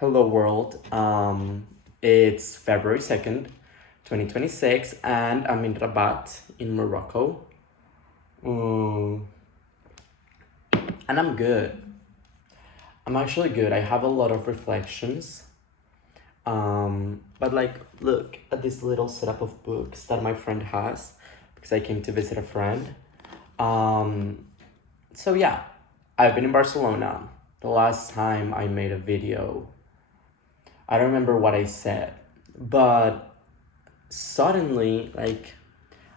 Hello, world. It's February 2nd, 2026, and I'm in Rabat in Morocco. Mm, and I'm good. I'm actually good. I have a lot of reflections. But look at this little setup of books that my friend has because I came to visit a friend. Um, so yeah, I've been in Barcelona. The last time I made a video, I don't remember what I said, but suddenly,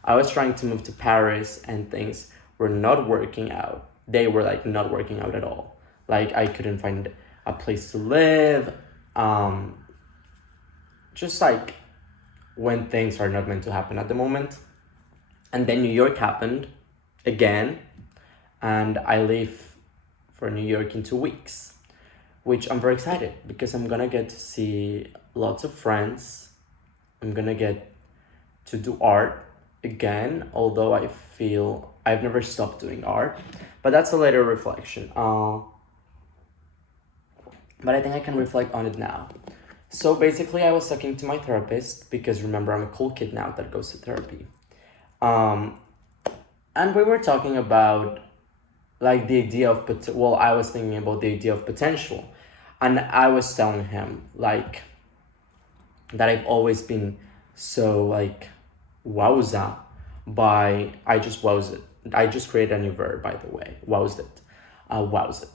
I was trying to move to Paris and things were not working out. They were not working out at all. I couldn't find a place to live. Um, just when things are not meant to happen at the moment. And then New York happened again, and I leave for New York in 2 weeks, which I'm very excited because I'm gonna get to see lots of friends. I'm gonna get to do art again, although I feel I've never stopped doing art. But that's a later reflection. But I think I can reflect on it now. So basically, I was talking to my therapist because remember, I'm a cool kid now that goes to therapy. Um, and we were talking about the idea of I was thinking about the idea of potential, and I was telling him that I've always been so wowza by I just created a new verb, by the way. Wowzed it. Wowzed it.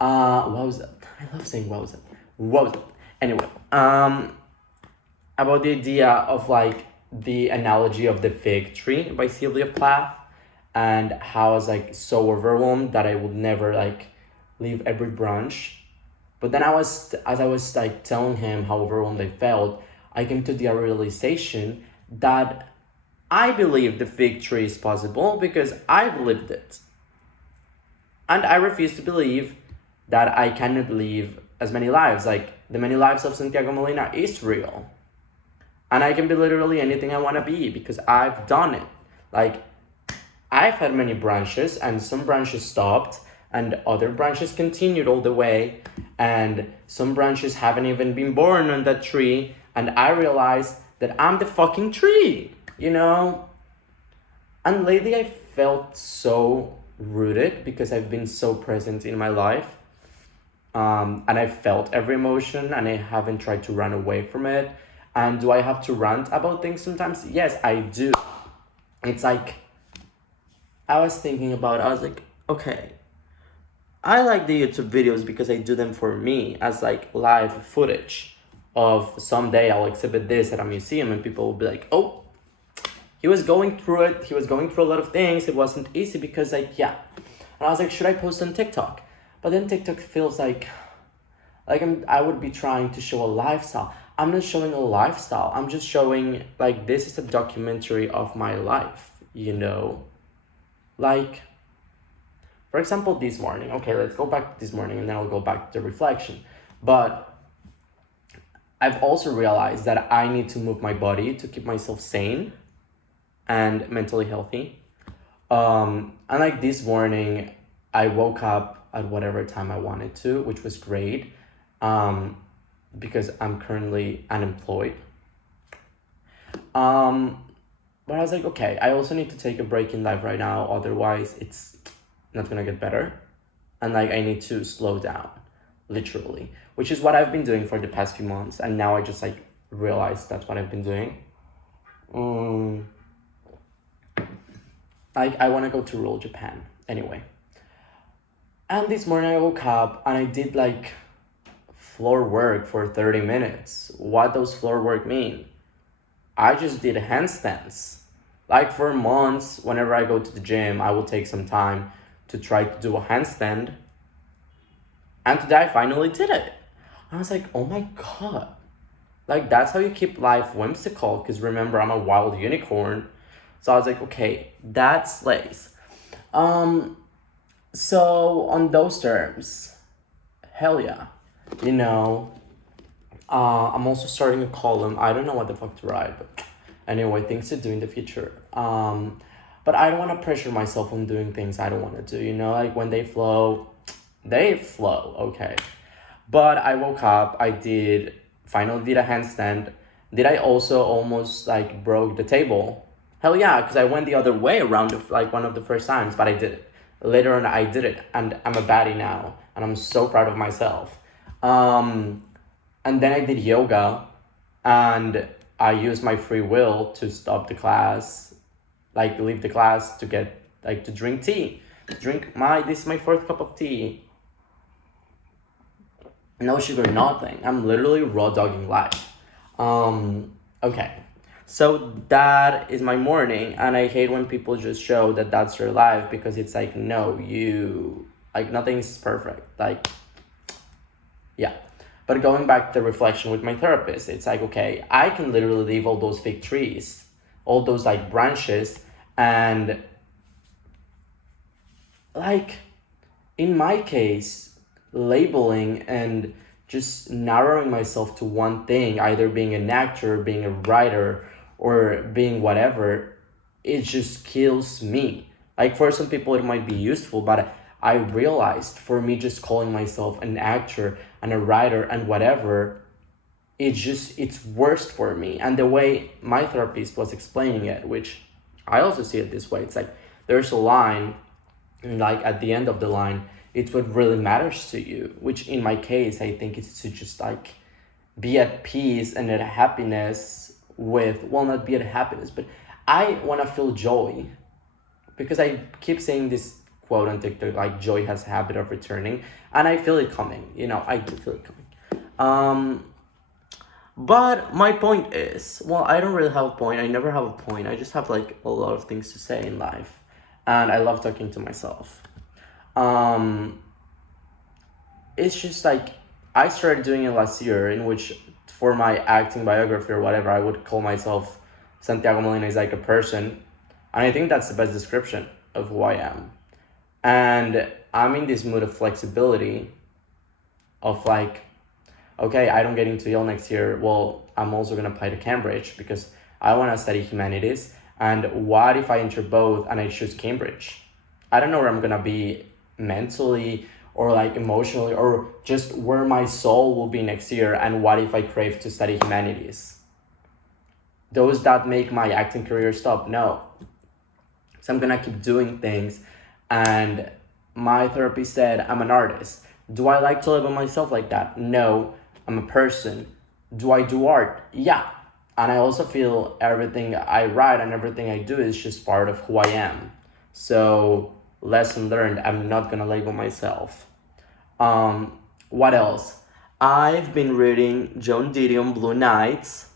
Wowzed it. I love saying wowzed it. Wowzed it. Anyway, about the idea of the analogy of the fig tree by Sylvia Plath, and how I was so overwhelmed that I would never leave every branch. But then as I was telling him how overwhelmed I felt, I came to the realization that I believe the fig tree is possible because I've lived it. And I refuse to believe that I cannot live as many lives. The many lives of Santiago Molina is real. And I can be literally anything I want to be because I've done it. I've had many branches, and some branches stopped, and other branches continued all the way, and some branches haven't even been born on that tree, and I realized that I'm the fucking tree, you know? And lately I felt so rooted because I've been so present in my life. And I felt every emotion, and I haven't tried to run away from it. And do I have to rant about things sometimes? Yes, I do. It's I was thinking about it, I was okay, I like the YouTube videos because I do them for me as live footage of someday I'll exhibit this at a museum and people will be like, oh, he was going through it. He was going through a lot of things. It wasn't easy because yeah. And I was should I post on TikTok? But then TikTok feels I would be trying to show a lifestyle. I'm not showing a lifestyle. I'm just showing this is a documentary of my life, you know? For example, this morning. Okay, let's go back to this morning and then I'll go back to the reflection. But I've also realized that I need to move my body to keep myself sane and mentally healthy. And this morning, I woke up at whatever time I wanted to, which was great, because I'm currently unemployed. But I was okay, I also need to take a break in life right now, otherwise it's not gonna get better. And I need to slow down, literally, which is what I've been doing for the past few months, and now I just realized that's what I've been doing. I want to go to rural Japan anyway. And this morning I woke up and I did floor work for 30 minutes. What does floor work mean? I just did handstands. For months, whenever I go to the gym, I will take some time to try to do a handstand. And today I finally did it. I was oh my god. That's how you keep life whimsical, because remember, I'm a wild unicorn. So I was okay, that slays. So on those terms, hell yeah. I'm also starting a column. I don't know what the fuck to write, but anyway, things to do in the future. But I don't want to pressure myself on doing things I don't want to do, when they flow, okay. But I woke up, I did, finally did a handstand. Did I also almost like broke the table? Hell yeah, because I went the other way around like one of the first times, but I did it. Later on, I did it, and I'm a baddie now, and I'm so proud of myself. Um, and then I did yoga, and I used my free will to stop the class, like leave the class to get like to drink tea. Drink my This is my fourth cup of tea. No sugar, nothing. I'm literally raw dogging life. Okay. So that is my morning, and I hate when people just show that that's their life because it's like, no, you, like, nothing's perfect. Like, yeah. But going back to the reflection with my therapist, it's like, okay, I can literally leave all those fake trees, all those like branches, and like in my case, labeling and just narrowing myself to one thing, either being an actor, being a writer, or being whatever, it just kills me. Like for some people, it might be useful, but I realized for me, just calling myself an actor and a writer and whatever, it's worst for me. And the way my therapist was explaining it, which I also see it this way, it's like there's a line, and like at the end of the line, it's what really matters to you, which in my case I think it's to just like be at peace and at happiness with, well, not be at happiness, but I want to feel joy, because I keep saying this quote on TikTok, like joy has a habit of returning, and I feel it coming, I do feel it coming. But my point is, well, I don't really have a point. I never have a point. I just have like a lot of things to say in life. And I love talking to myself. Um, it's just like I started doing it last year, in which for my acting biography or whatever, I would call myself Santiago Molina is like a person. And I think that's the best description of who I am. And I'm in this mood of flexibility, of like, okay, I don't get into Yale next year. Well, I'm also going to apply to Cambridge because I want to study humanities. And what if I enter both and I choose Cambridge? I don't know where I'm going to be mentally or like emotionally, or just where my soul will be next year. And what if I crave to study humanities? Those that make my acting career stop? No. So I'm going to keep doing things. And my therapist said, I'm an artist. Do I like to label myself like that? No. I'm a person. Do I do art? Yeah. And I also feel everything I write and everything I do is just part of who I am. So, lesson learned, I'm not gonna label myself. What else? I've been reading Joan Didion Blue Nights.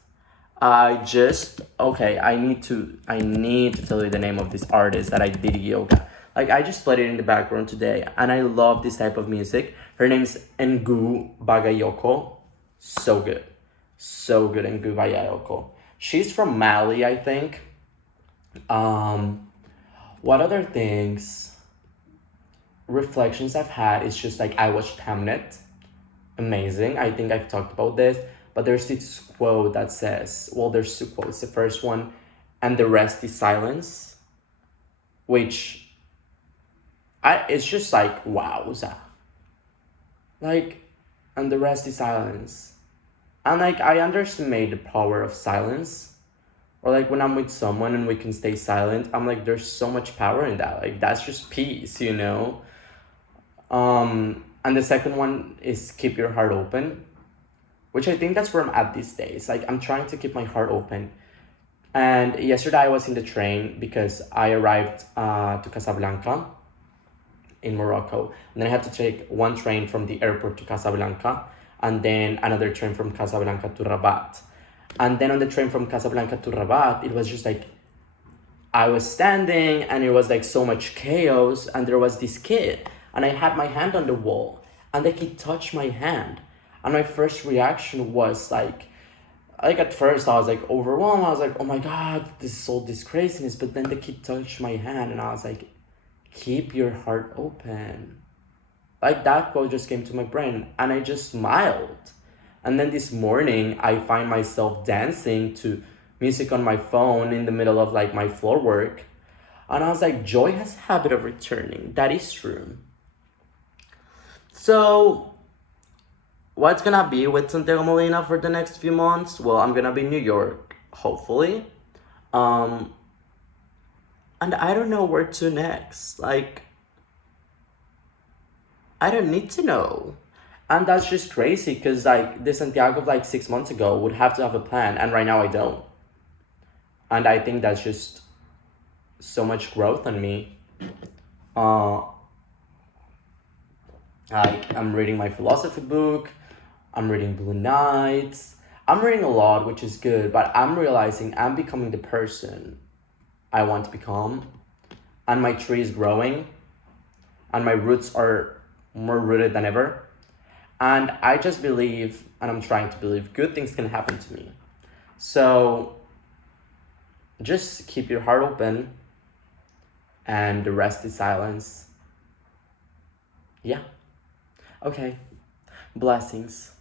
I need to tell you the name of this artist that I did yoga. Like I just played it in the background today, and I love this type of music. Her name's Ngu Bagayoko. So good. So good, Ngu Bagayoko. She's from Mali, I think. Um, what other things? Reflections I've had is just like I watched Hamnet. Amazing. I think I've talked about this, but there's this quote that says, well, there's two quotes. The first one, and the rest is silence, which it's just like, wowza. Like, and the rest is silence. And like, I underestimate the power of silence. Or like when I'm with someone and we can stay silent, I'm like, there's so much power in that. Like, that's just peace. And the second one is keep your heart open, which I think that's where I'm at these days. Like, I'm trying to keep my heart open. And yesterday I was in the train because I arrived to Casablanca in Morocco. And then I had to take one train from the airport to Casablanca, and then another train from Casablanca to Rabat. And then on the train from Casablanca to Rabat, it was just like, I was standing and it was like so much chaos, and there was this kid, and I had my hand on the wall, and the kid touched my hand. And my first reaction was like at first I was like overwhelmed. I was like, oh my God, this is all this craziness. But then the kid touched my hand, and I was like, keep your heart open. Like that quote just came to my brain, and I just smiled. And then this morning, I find myself dancing to music on my phone in the middle of like my floor work. And I was like, joy has a habit of returning. That is true. So what's gonna be with Santiago Molina for the next few months? Well, I'm gonna be in New York, hopefully. Um, and I don't know where to next. Like, I don't need to know. And that's just crazy because, like, the Santiago of like 6 months ago would have to have a plan, and right now I don't. And I think that's just so much growth on me. Uh, I'm reading my philosophy book, I'm reading Blue Nights, I'm reading a lot, which is good, but I'm realizing I'm becoming the person I want to become, and my tree is growing, and my roots are more rooted than ever. And I just believe, and I'm trying to believe, good things can happen to me. So just keep your heart open, and the rest is silence. Yeah. Okay. Blessings.